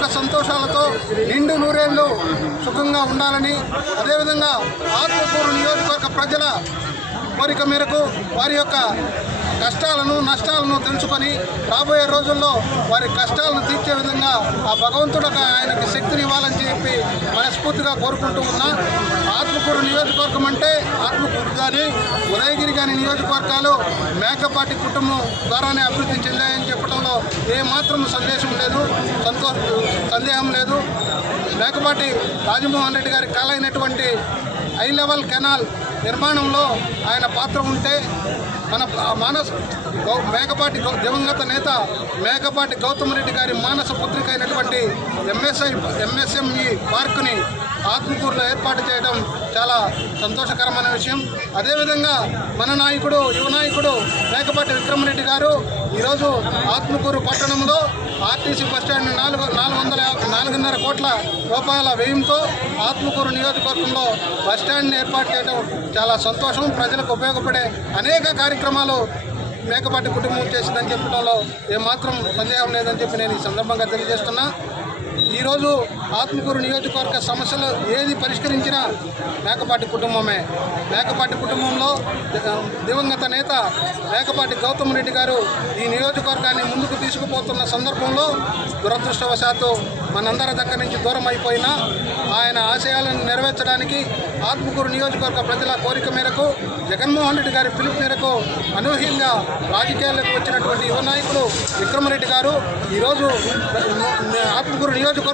సుఖ సంతోషాలతో నిండు నూరేళ్లు సుఖంగా ఉండాలని, అదేవిధంగా ఆత్మకూరు నియోజకవర్గ ప్రజల కోరిక మేరకు వారి యొక్క కష్టాలను నష్టాలను తెలుసుకొని రాబోయే రోజుల్లో వారి కష్టాలను తీర్చే విధంగా ఆ భగవంతుడికి ఆయనకి శక్తిని ఇవ్వాలని చెప్పి మనస్ఫూర్తిగా కోరుకుంటూ ఉన్నా. ఆత్మకూరు నియోజకవర్గం అంటే ఆత్మకూరు కానీ ఉదయగిరి కానీ నియోజకవర్గాలు మేకపాటి కుటుంబం ద్వారానే అభివృద్ధి చెందాయని చెప్పడంలో ఏమాత్రం సందేహం లేదు. మేకపాటి రాజమోహన్ రెడ్డి గారి కళ అయినటువంటి హై లెవెల్ కెనాల్ నిర్మాణంలో ఆయన పాత్ర ఉంటే మేకపాటి దివంగత నేత మేకపాటి గౌతమ్ రెడ్డి గారి మానస పుత్రిక అయినటువంటి ఎంఎస్ఎంఈ పార్కుని ఆత్మకూరులో ఏర్పాటు చేయడం చాలా సంతోషకరమైన విషయం. అదేవిధంగా మన నాయకుడు యువ నాయకుడు మేకపాటి విక్రమరెడ్డి గారు ఈరోజు ఆత్మకూరు పట్టణంలో ఆర్టీసీ బస్టాండ్ 4.5 కోట్ల రూపాయల వ్యయంతో ఆత్మకూరు నియోజకవర్గంలో బస్టాండ్ని ఏర్పాటు చేయడం చాలా సంతోషం. ప్రజలకు ఉపయోగపడే అనేక కార్యక్రమాలు మేకపాటి కుటుంబం చేసిందని చెప్పడంలో ఏమాత్రం సందేహం లేదని చెప్పి నేను ఈ సందర్భంగా తెలియజేస్తున్నా. ఈరోజు ఆత్మకూరు నియోజకవర్గ సమస్యలు ఏది పరిష్కరించినా మేకపాటి కుటుంబమే. మేకపాటి కుటుంబంలో దివంగత నేత మేకపాటి గౌతమ్ రెడ్డి గారు ఈ నియోజకవర్గాన్ని ముందుకు తీసుకుపోతున్న సందర్భంలో దురదృష్టవశాత్తు మనందరి దగ్గర నుంచి దూరం అయిపోయినా ఆయన ఆశయాలను నెరవేర్చడానికి ఆత్మకూరు నియోజకవర్గ ప్రజల కోరిక మేరకు జగన్మోహన్ రెడ్డి గారి పిలుపు మేరకు అనూహ్యంగా రాజకీయాల్లోకి వచ్చినటువంటి యువ నాయకులు విక్రమరెడ్డి గారు ఈరోజు ఆత్మకూరు నియోజకవర్గ